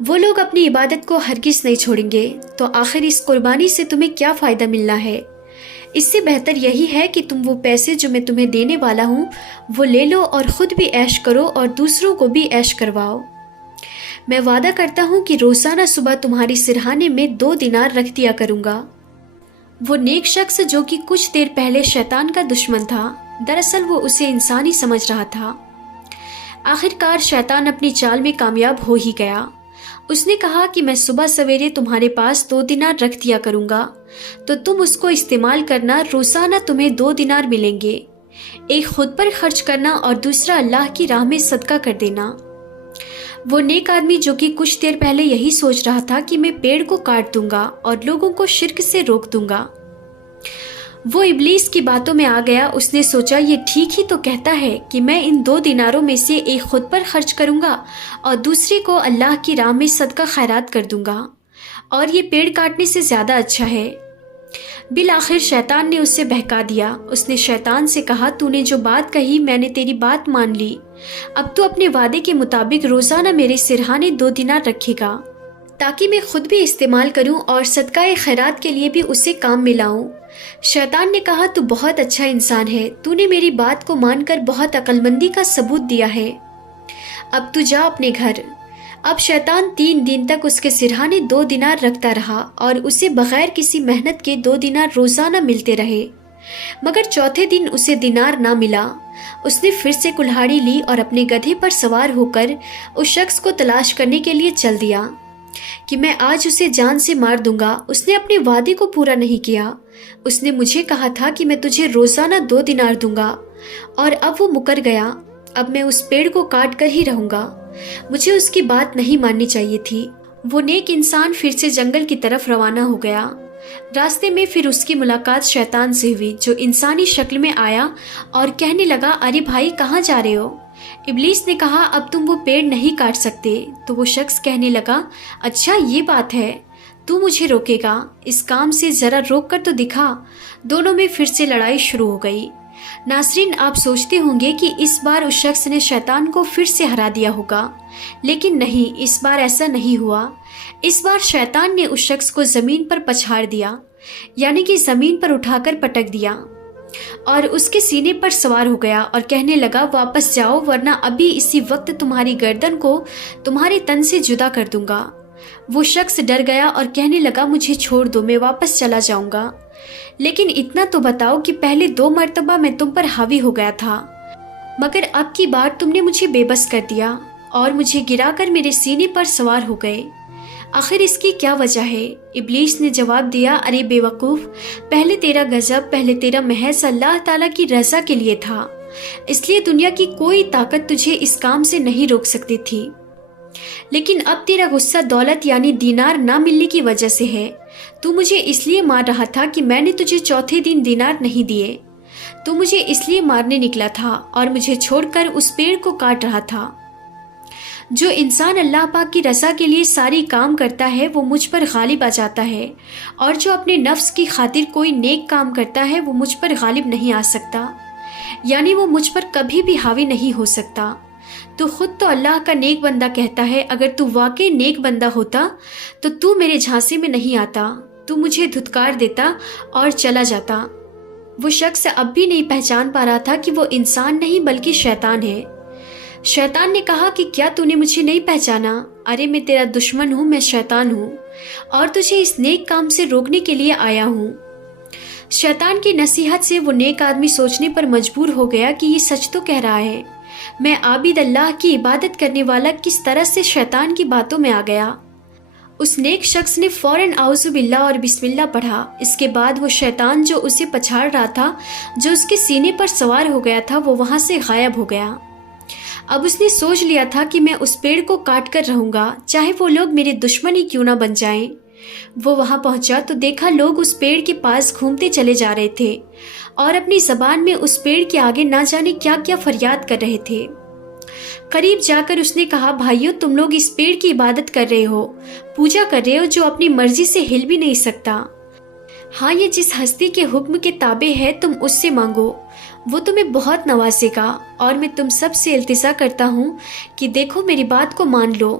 وہ لوگ اپنی عبادت کو ہرگز نہیں چھوڑیں گے، تو آخر اس قربانی سے تمہیں کیا فائدہ ملنا ہے؟ اس سے بہتر یہی ہے کہ تم وہ پیسے جو میں تمہیں دینے والا ہوں وہ لے لو اور خود بھی عیش کرو اور دوسروں کو بھی عیش کرواؤ۔ میں وعدہ کرتا ہوں کہ روزانہ صبح تمہاری سرہانے میں 2 دینار رکھ دیا کروں گا۔ وہ نیک شخص جو کہ کچھ دیر پہلے شیطان کا دشمن تھا، دراصل وہ اسے انسان ہی سمجھ رہا تھا۔ آخرکار شیطان اپنی چال میں کامیاب ہو ہی گیا۔ اس نے کہا کہ میں صبح سویرے تمہارے پاس 2 دینار رکھ دیا کروں گا، تو تم اس کو استعمال کرنا، روزانہ تمہیں 2 دینار ملیں گے، ایک خود پر خرچ کرنا اور دوسرا اللہ کی راہ میں صدقہ کر دینا۔ وہ نیک آدمی جو کہ کچھ دیر پہلے یہی سوچ رہا تھا کہ میں پیڑ کو کاٹ دوں گا اور لوگوں کو شرک سے روک دوں گا، وہ ابلیس کی باتوں میں آ گیا۔ اس نے سوچا یہ ٹھیک ہی تو کہتا ہے کہ میں ان 2 دیناروں میں سے ایک خود پر خرچ کروں گا اور دوسرے کو اللہ کی راہ میں صدقہ خیرات کر دوں گا، اور یہ پیڑ کاٹنے سے زیادہ اچھا ہے۔ بالآخر شیطان نے اسے بہکا دیا۔ اس نے شیطان سے کہا تو نے جو بات کہی میں نے تیری بات مان لی، اب تو اپنے وعدے کے مطابق روزانہ میرے سرہانے 2 دینار رکھے گا، تاکہ میں خود بھی استعمال کروں اور صدقہ خیرات کے لیے بھی اسے کام میں لاؤں۔ شیطان نے کہا تو بہت اچھا انسان ہے، تو نے میری بات کو مان کر بہت عقل مندی کا ثبوت دیا ہے، اب تو جا اپنے گھر۔ اب شیطان 3 دن تک اس کے سرہانے 2 دینار رکھتا رہا اور اسے بغیر کسی محنت کے 2 دینار روزانہ ملتے رہے، مگر چوتھے دن اسے دینار نہ ملا۔ اس نے پھر سے کلہاڑی لی اور اپنے گدھے پر سوار ہو کر اس شخص کو تلاش کرنے کے لیے چل دیا کہ میں آج اسے جان سے مار دوں گا۔ اس نے اپنے وعدے کو پورا نہیں کیا۔ اس نے مجھے کہا تھا کہ میں تجھے روزانہ 2 دینار دوں گا، اور اب وہ مکر گیا۔ اب میں اس پیڑ کو کاٹ کر ہی رہوں گا، مجھے اس کی بات نہیں ماننی چاہیے تھی۔ وہ نیک انسان پھر سے جنگل کی طرف روانہ ہو گیا۔ راستے میں پھر اس کی ملاقات شیطان سے ہوئی، جو انسانی شکل میں آیا اور کہنے لگا ارے بھائی کہاں جا رہے ہو؟ ابلیس نے کہا اب تم وہ پیڑ نہیں کاٹ سکتے۔ تو وہ شخص کہنے لگا اچھا یہ بات ہے، تو مجھے روکے گا؟ اس کام سے ذرا روک کر تو دکھا۔ دونوں میں پھر سے لڑائی شروع ہو گئی۔ ناظرین، آپ سوچتے ہوں گے کہ اس بار اس شخص نے شیطان کو پھر سے ہرا دیا ہوگا، لیکن نہیں، اس بار ایسا نہیں ہوا۔ اس بار شیطان نے اس شخص کو زمین پر پچھاڑ دیا، یعنی کہ زمین پر اٹھا کر پٹک دیا، اور اس کے سینے پر سوار ہو گیا اور کہنے لگا واپس جاؤ ورنہ ابھی اسی وقت تمہاری گردن کو تمہارے تن سے جدا کر دوں گا۔ وہ شخص ڈر گیا اور کہنے لگا مجھے چھوڑ دو، میں واپس چلا جاؤں گا، لیکن اتنا تو بتاؤ کہ پہلے 2 مرتبہ میں تم پر حاوی ہو گیا تھا، مگر اب کی بار تم نے مجھے بے بس کر دیا اور مجھے گرا کر میرے سینے پر سوار ہو گئے، آخر اس کی کیا وجہ ہے؟ ابلیس نے جواب دیا ارے بے وقوف، پہلے تیرا غضب، پہلے تیرا محض اللہ تعالیٰ کی رضا کے لیے تھا، اس لیے دنیا کی کوئی طاقت تجھے اس کام سے نہیں روک سکتی تھی، لیکن اب تیرا غصہ دولت یعنی دینار نہ ملنے کی وجہ سے ہے۔ تو مجھے اس لیے مار رہا تھا کہ میں نے تجھے چوتھے دن دینار نہیں دیے، تو مجھے اس لیے مارنے نکلا تھا اور مجھے چھوڑ کر اس پیڑ کو کاٹ رہا تھا۔ جو انسان اللہ پاک کی رضا کے لیے ساری کام کرتا ہے وہ مجھ پر غالب آ جاتا ہے، اور جو اپنے نفس کی خاطر کوئی نیک کام کرتا ہے وہ مجھ پر غالب نہیں آ سکتا، یعنی وہ مجھ پر کبھی بھی حاوی نہیں ہو سکتا۔ تو خود تو اللہ کا نیک بندہ کہتا ہے اگر تو واقعی نیک بندہ ہوتا تو تو میرے جھانسے میں نہیں آتا، تو مجھے دھتکار دیتا اور چلا جاتا۔ وہ شخص اب بھی نہیں پہچان پا رہا تھا کہ وہ انسان نہیں بلکہ شیطان ہے۔ شیطان نے کہا کہ کیا تو نے مجھے نہیں پہچانا؟ ارے میں تیرا دشمن ہوں، میں شیطان ہوں، اور تجھے اس نیک کام سے روکنے کے لیے آیا ہوں۔ شیطان کی نصیحت سے وہ نیک آدمی سوچنے پر مجبور ہو گیا کہ یہ سچ تو کہہ رہا ہے، میں عابد اللہ کی عبادت کرنے والا کس طرح سے شیطان کی باتوں میں آ گیا۔ اس نیک شخص نے فوراً اعوذ باللہ اور بسم اللہ پڑھا۔ اس کے بعد وہ شیطان جو اسے پچھاڑ رہا تھا، جو اس کے سینے پر سوار ہو گیا تھا، وہ وہاں سے غائب ہو گیا۔ اب اس نے سوچ لیا تھا کہ میں اس پیڑ کو کاٹ کر رہوں گا، چاہے وہ لوگ میرے دشمن ہی کیوں نہ بن جائیں۔ وہ وہاں پہنچا تو دیکھا لوگ اس پیڑ کے پاس گھومتے چلے جا رہے تھے اور اپنی زبان میں اس پیڑ کے آگے نہ جانے کیا کیا فریاد کر رہے تھے۔ قریب جا کر اس نے کہا بھائیو، تم لوگ اس پیڑ کی عبادت کر رہے ہو، پوجا کر رہے ہو جو اپنی مرضی سے ہل بھی نہیں سکتا۔ ہاں، یہ جس ہستی کے حکم کے تابع ہے تم اس سے مانگو، وہ تمہیں بہت نوازے گا، اور میں تم سب سے التجا کرتا ہوں کہ دیکھو میری بات کو مان لو۔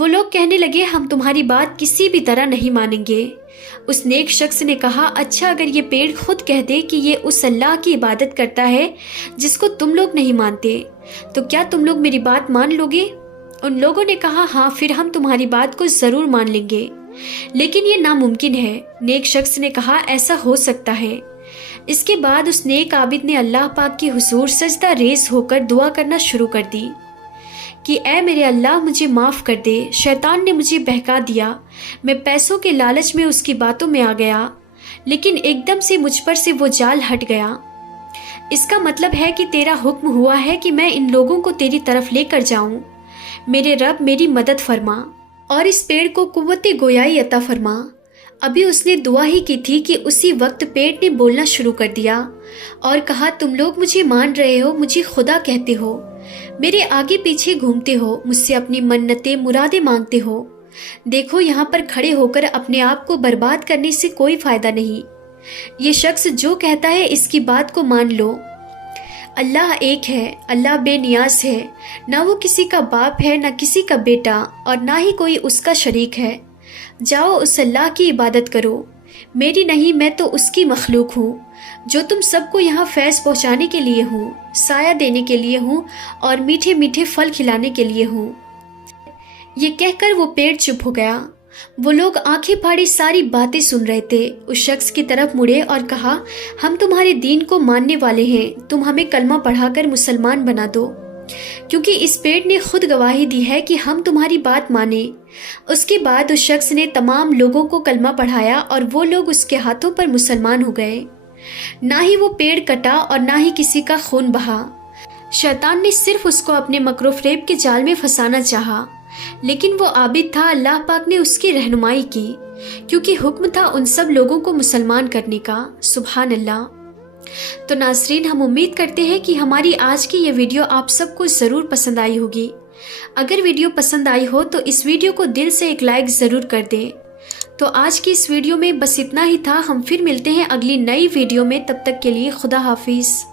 وہ لوگ کہنے لگے ہم تمہاری بات کسی بھی طرح نہیں مانیں گے۔ اس نیک شخص نے کہا اچھا اگر یہ پیڑ خود کہہ دے کہ یہ اس اللہ کی عبادت کرتا ہے جس کو تم لوگ نہیں مانتے تو کیا تم لوگ میری بات مان لو گے؟ ان لوگوں نے کہا ہاں پھر ہم تمہاری بات کو ضرور مان لیں گے، لیکن یہ ناممکن ہے۔ نیک شخص نے کہا ایسا ہو سکتا ہے۔ اس کے بعد اس نیک عابد نے اللہ پاک کی حضور سجدہ ریز ہو کر دعا کرنا شروع کر دی کہ اے میرے اللہ مجھے معاف کر دے، شیطان نے مجھے بہکا دیا، میں پیسوں کے لالچ میں اس کی باتوں میں آ گیا، لیکن ایک دم سے مجھ پر سے وہ جال ہٹ گیا۔ اس کا مطلب ہے کہ تیرا حکم ہوا ہے کہ میں ان لوگوں کو تیری طرف لے کر جاؤں۔ میرے رب میری مدد فرما اور اس پیڑ کو قوت گویائی عطا فرما۔ ابھی اس نے دعا ہی کی تھی کہ اسی وقت پیڑ نے بولنا شروع کر دیا اور کہا تم لوگ مجھے مان رہے ہو، مجھے خدا کہتے ہو، میرے آگے پیچھے گھومتے ہو، مجھ سے اپنی منتیں مرادیں مانگتے ہو۔ دیکھو یہاں پر کھڑے ہو کر اپنے آپ کو برباد کرنے سے کوئی فائدہ نہیں۔ یہ شخص جو کہتا ہے اس کی بات کو مان لو۔ اللہ ایک ہے، اللہ بے نیاز ہے، نہ وہ کسی کا باپ ہے نہ کسی کا بیٹا اور نہ ہی کوئی اس کا شریک ہے۔ جاؤ اس اللہ کی عبادت کرو، میری نہیں، میں تو اس کی مخلوق ہوں جو تم سب کو یہاں فیض پہنچانے کے لیے ہوں، سایہ دینے کے لیے ہوں اور میٹھے میٹھے پھل کھلانے کے لیے ہوں۔ یہ کہہ کر وہ پیڑ چپ ہو گیا۔ وہ لوگ آنکھیں پھاڑے ساری باتیں سن رہے تھے۔ اس شخص کی طرف مڑے اور کہا ہم تمہارے دین کو ماننے والے ہیں، تم ہمیں کلمہ پڑھا کر مسلمان بنا دو، کیونکہ اس پیڑ نے خود گواہی دی ہے کہ ہم تمہاری بات مانیں۔ اس کے بعد اس شخص نے تمام لوگوں کو کلمہ پڑھایا اور وہ لوگ اس کے ہاتھوں پر مسلمان ہو گئے۔ نہ ہی وہ پیڑ کٹا اور نہ ہی کسی کا خون بہا۔ شیطان نے صرف اس کو اپنے مکر و فریب کے جال میں پھنسانا چاہا، لیکن وہ عابد تھا، اللہ پاک نے اس کی رہنمائی کی کیونکہ حکم تھا ان سب لوگوں کو مسلمان کرنے کا۔ سبحان اللہ۔ تو ناظرین ہم امید کرتے ہیں کہ ہماری آج کی یہ ویڈیو آپ سب کو ضرور پسند آئی ہوگی۔ اگر ویڈیو پسند آئی ہو تو اس ویڈیو کو دل سے ایک لائک ضرور کر دیں۔ تو آج کی اس ویڈیو میں بس اتنا ہی تھا، ہم پھر ملتے ہیں اگلی نئی ویڈیو میں، تب تک کے لیے خدا حافظ۔